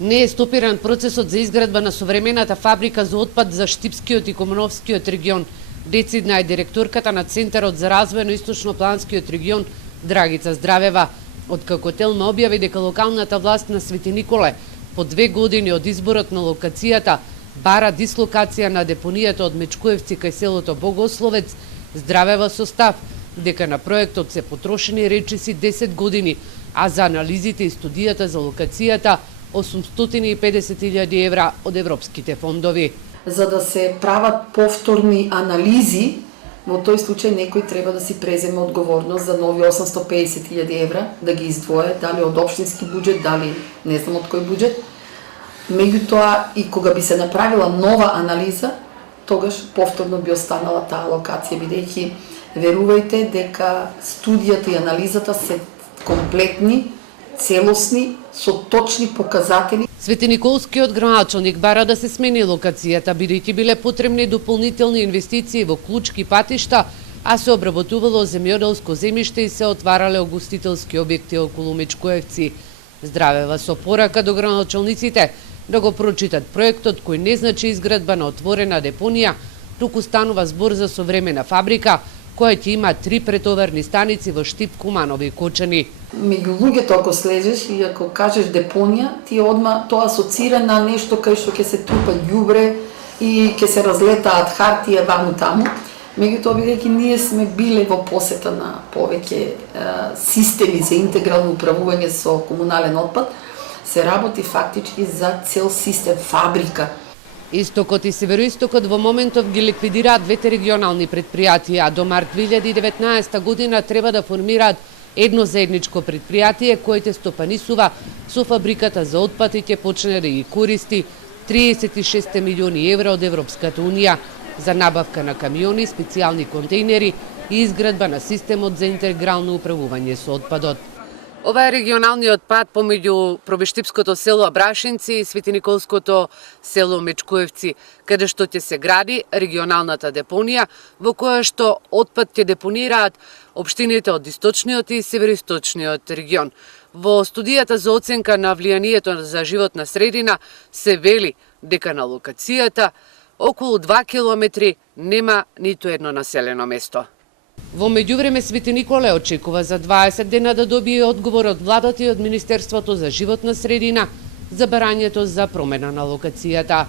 Не е стопиран процесот за изградба на современата фабрика за отпад за Штипскиот и Комуновскиот регион. Децидна е директорката на Центарот за развој на Источно-Планскиот регион Драгица Здравева. Откако Телма објави дека локалната власт на Свети Николе по 2 години од изборот на локацијата бара дислокација на депонијата од Мечкуевци кај селото Богословец, Здравева со став дека на проектот се потрошени речиси 10 години, а за анализите и студијата за локацијата 850.000 евра од европските фондови. За да се прават повторни анализи, во тој случај некој треба да си преземе одговорност за нови 850.000 евра, да ги издвое, дали од општински буџет, дали не знам од кој буџет. Меѓутоа, и кога би се направила нова анализа, тогаш повторно би останала таа локација, бидејќи верувајте дека студијата и анализата се комплетни, целосни, со точни показатели. Светиниколскиот градоначалник бара да се смени локацијата, бидејќи биле потребни дополнителни инвестиции во клучки патишта, а се обработувало земјоделско земјиште и се отварале огустителски објекти околу Мечкуевци. Здравева со порака до градоначалниците да го прочитат проектот кој не значи изградба на отворена депонија, туку станува збор за современа фабрика која ќе има 3 претоварни станици во Штип, Куманово и Кочани. Меѓу луѓето ако слезеш и ако кажеш депонија, ти одма тоа асоцира на нешто кај што ќе се трупа ѓубре и ќе се разлетаат хартија ваму таму. Меѓутоа, бидејќи ние сме биле во посета на повеќе системи за интегрално управување со комунален отпад, се работи фактички за цел систем фабрика. Истокот и Североистокот во моментов ги ликвидираат двете регионални предпријатија, а до март 2019 година треба да формираат едно заедничко предпријатие кој ќе стопанисува со фабриката за отпад и ќе почне да ги користи 36 милиони евра од Европската Унија за набавка на камиони, специјални контейнери и изградба на системот за интегрално управување со отпадот. Ова е регионалниот пат помеѓу Пробиштипското село Абрашинци и Светиниколското село Мечкуевци, каде што ќе се гради регионалната депонија, во која што отпад ќе депонираат општините од источниот и североисточниот регион. Во студијата за оценка на влијанието за животна средина се вели дека на локацијата околу 2 километри нема ниту едно населено место. Во меѓувреме Свети Николе очекува за 20 дена да добие одговор од владата и од Министерството за животна средина за барањето за промена на локацијата.